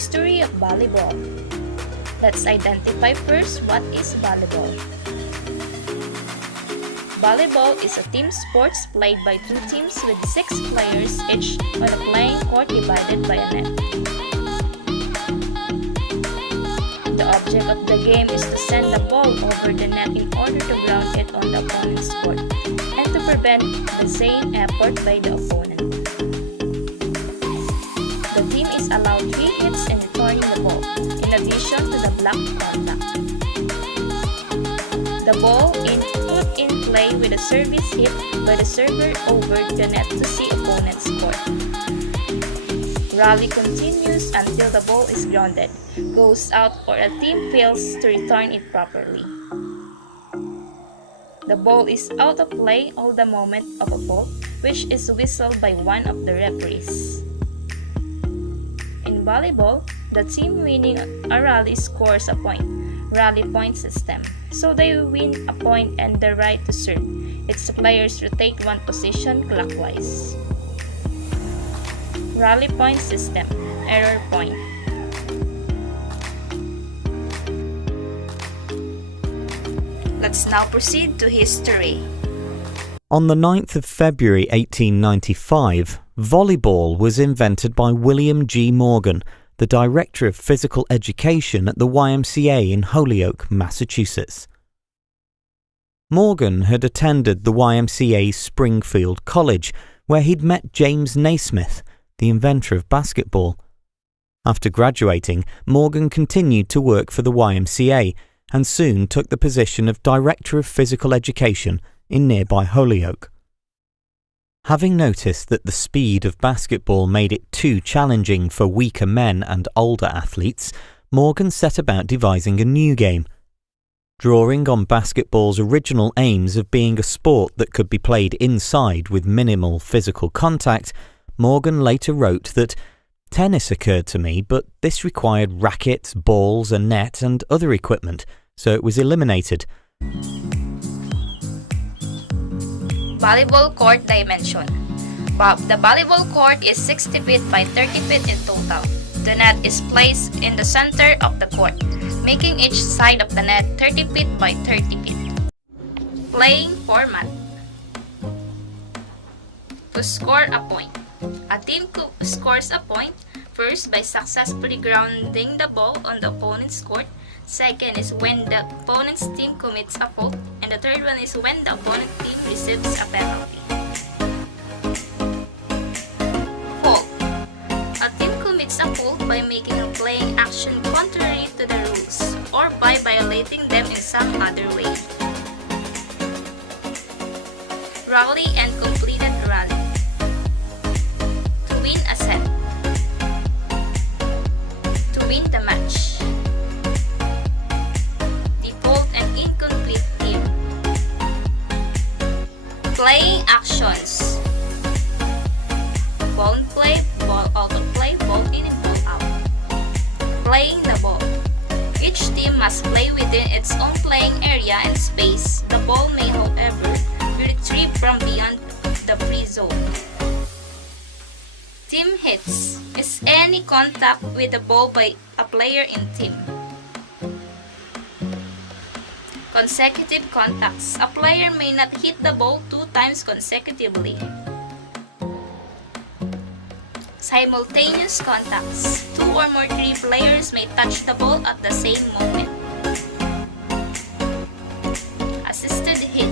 History of volleyball. Let's identify first what is volleyball. Volleyball is a team sports played by two teams with 6 players each on a playing court divided by a net. The object of the game is to send the ball over the net in order to ground it on the opponent's court and to prevent the same effort by the opponent. The team is allowed 3 hits in returning the ball, in addition to the block contact. The ball is put in play with a service hit by the server over the net to see opponent's court. Rally continues until the ball is grounded, goes out, or a team fails to return it properly. The ball is out of play all the moment of a fault, which is whistled by one of the referees. In volleyball, the team winning a rally scores a point, rally point system, so they win a point and the right to serve. Its players rotate one position clockwise. Rally point system, error point. Let's now proceed to history. On the 9th of February 1895, volleyball was invented by William G. Morgan, the Director of Physical Education at the YMCA in Holyoke, Massachusetts. Morgan had attended the YMCA's Springfield College, where he'd met James Naismith, the inventor of basketball. After graduating, Morgan continued to work for the YMCA and soon took the position of Director of Physical Education in nearby Holyoke. Having noticed that the speed of basketball made it too challenging for weaker men and older athletes, Morgan set about devising a new game. Drawing on basketball's original aims of being a sport that could be played inside with minimal physical contact, Morgan later wrote that tennis occurred to me, but this required rackets, balls, a net and other equipment, so it was eliminated. Volleyball court dimension. The volleyball court is 60 feet by 30 feet in total. The net is placed in the center of the court, making each side of the net 30 feet by 30 feet. Playing format. To score a point. A team scores a point first by successfully grounding the ball on the opponent's court. Second is when the opponent's team commits a fault, and the third one is when the opponent team receives a penalty. Fault. A team commits a fault by making a playing action contrary to the rules or by violating them in some other way. Rally and completed rally. To win a set. To win the match. Playing actions. Ball in play, ball out of play, ball in and ball out. Playing the ball. Each team must play within its own playing area and space. The ball may, however, be retrieved from beyond the free zone. Team hits is any contact with the ball by a player in team. Consecutive contacts. A player may not hit the ball 2 times consecutively. Simultaneous contacts. 2 or more 3 players may touch the ball at the same moment. Assisted hit.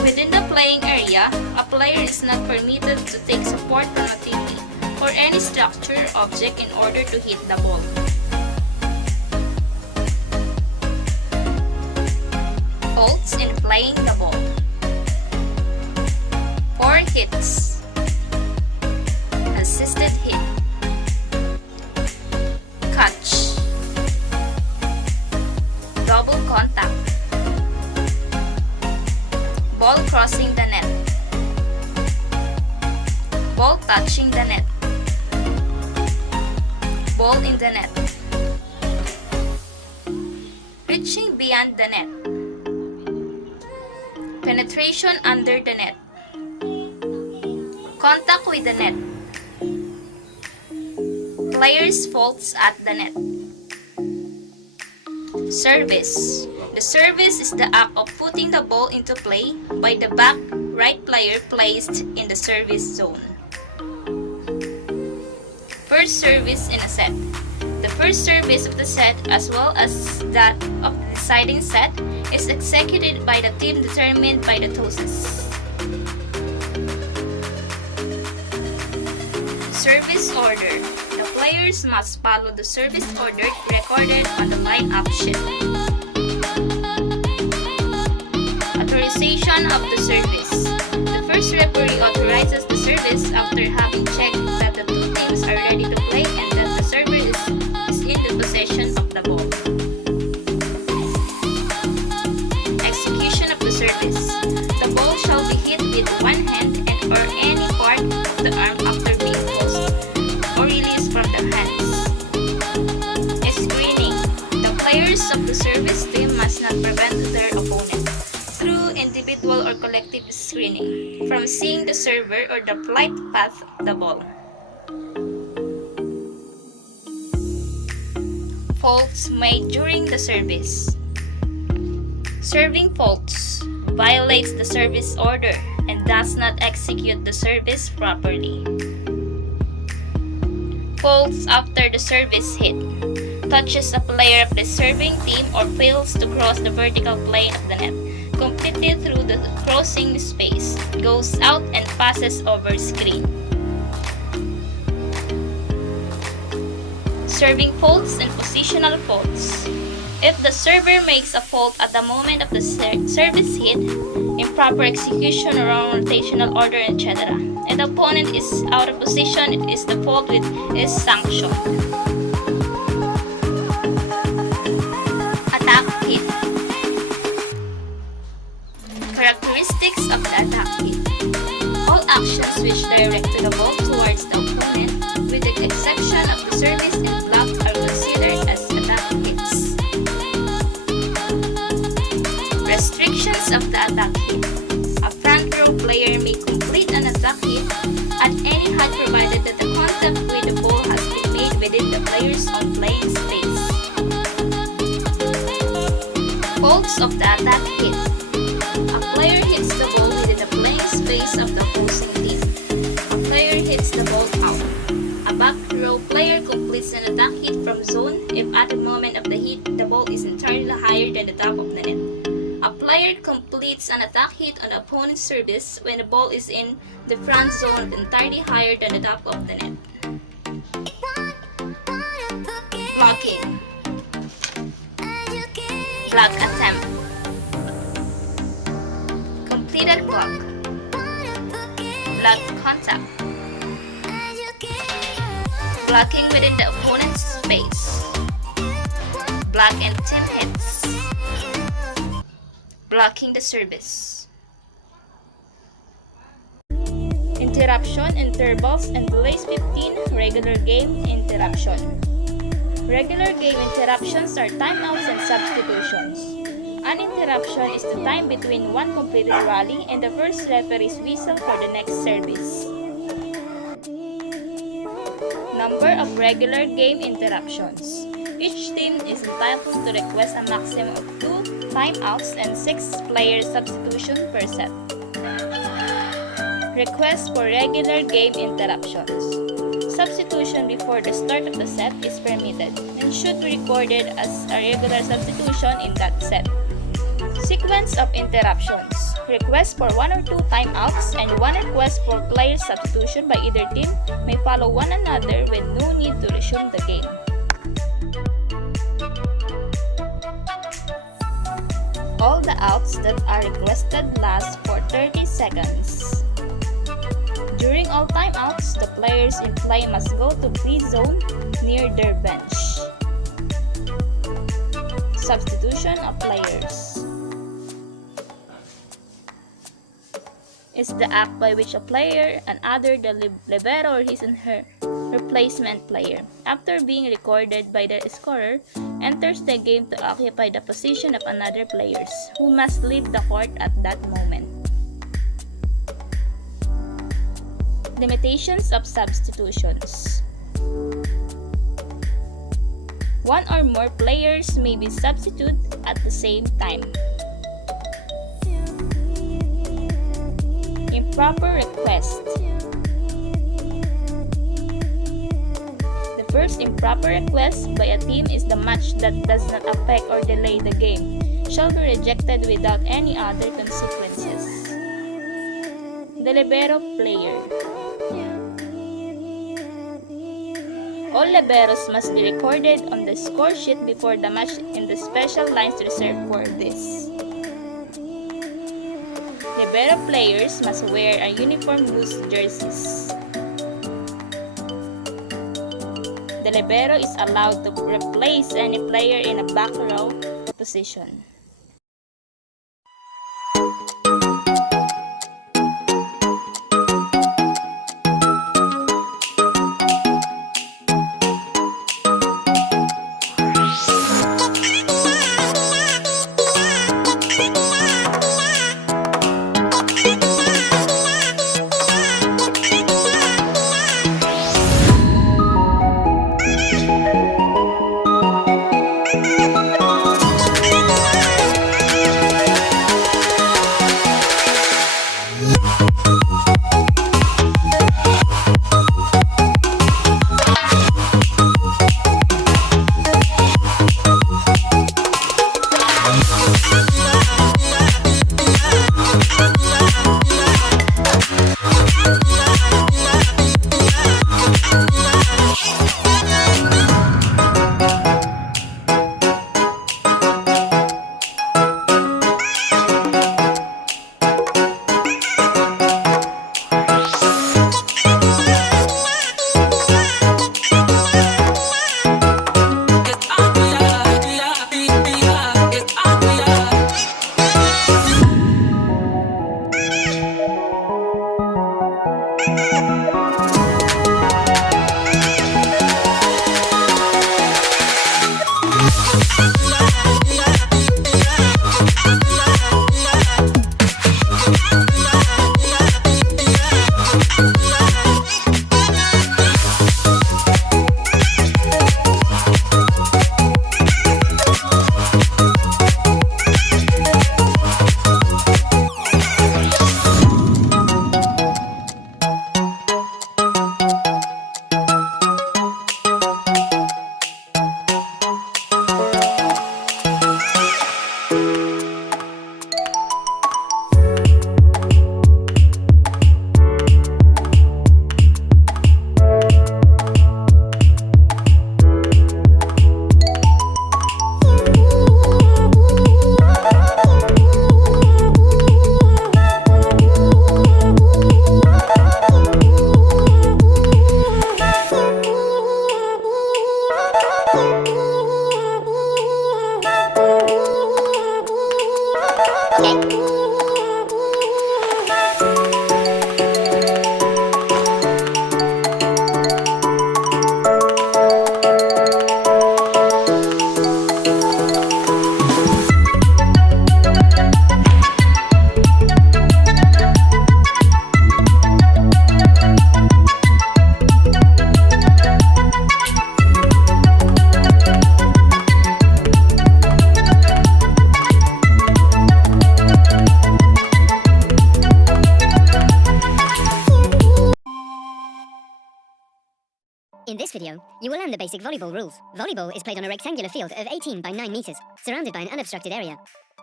Within the playing area, a player is not permitted to take support from a teammate or any structure or object in order to hit the ball. Faults in playing the ball. 4 hits. Assisted hit. Catch. Double contact. Ball crossing the net. Ball touching the net. Ball in the net. Reaching beyond the net. Penetration under the net. Contact with the net. player's faults at the net. Service. The service is the act of putting the ball into play by the back right player placed in the service zone. First service in a set. The first service of the set, as well as that of the deciding set, is executed by the team determined by the tosses. Service order. The players must follow the service order recorded on the line-up sheet. Authorization of the service. The first referee authorizes the service after having checked that the two teams are ready to play and that the server is in the possession of the ball. Execution of the service. The ball shall be hit with one hand and or any part of the arm after being tossed or released from the hands. Screening. The players of the service team must not prevent their opponent, through individual or collective screening, from seeing the server or the flight path of the ball. Faults made during the service. Serving faults violates the service order and does not execute the service properly. Faults after the service hit. Touches a player of the serving team or fails to cross the vertical plane of the net completely through the crossing space, goes out and passes over screen. Serving faults and positional faults. If the server makes a fault at the moment of the service hit, improper execution or wrong rotational order, etc., and the opponent is out of position, it is the fault which is sanctioned. Attack hit. Characteristics of the attack hit. All actions which direct to the ball towards the opponent, with the exception of the service and block, are considered as attack hits. Restrictions of the attack hit. A front row player may complete an attack hit at any height provided that the contact with the ball has been made within the player's own playing space. Faults of the attack hit. A player hits the ball within the playing space of the opposing team. A player hits the ball out. A back row player completes an attack hit from zone if at the moment of the hit the ball is entirely higher than the top of the net. A player completes an attack hit on the opponent's service when the ball is in the front zone entirely higher than the top of the net. Blocking. Block attempt. Completed block. Block contact. Blocking within the opponent's space. Block and team hits. Blocking the service. Interruption, intervals, and delays 15. Regular game interruption. Regular game interruptions are timeouts and substitutions. An interruption is the time between one completed rally and the first referee's whistle for the next service. Number of regular game interruptions. Each team is entitled to request a maximum of 2 timeouts and 6 player substitutions per set. Request for regular game interruptions. Substitution before the start of the set is permitted and should be recorded as a regular substitution in that set. Sequence of interruptions. Request for 1 or 2 timeouts and 1 request for player substitution by either team may follow one another with no need to resume the game. All the outs that are requested last for 30 seconds. During all timeouts, the players in play must go to free zone near their bench. Substitution of players is the act by which a player, other the libero or his and her replacement player, after being recorded by the scorer, enters the game to occupy the position of another players who must leave the court at that moment. Limitations of substitutions. One or more players may be substituted at the same time. Improper request. The first improper request by a team is the match that does not affect or delay the game shall be rejected without any other consequences. The libero player. All liberos must be recorded on the score sheet before the match in the special lines reserved for this. Libero players must wear a uniform loose jerseys. The libero is allowed to replace any player in a back row position. In this video, you will learn the basic volleyball rules. Volleyball is played on a rectangular field of 18 by 9 meters, surrounded by an unobstructed area.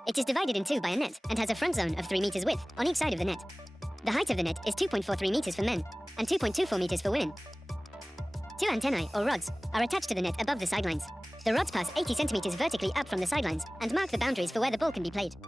It is divided in two by a net and has a front zone of 3 meters width on each side of the net. The height of the net is 2.43 meters for men and 2.24 meters for women. Two antennae, or rods, are attached to the net above the sidelines. The rods pass 80 centimeters vertically up from the sidelines and mark the boundaries for where the ball can be played.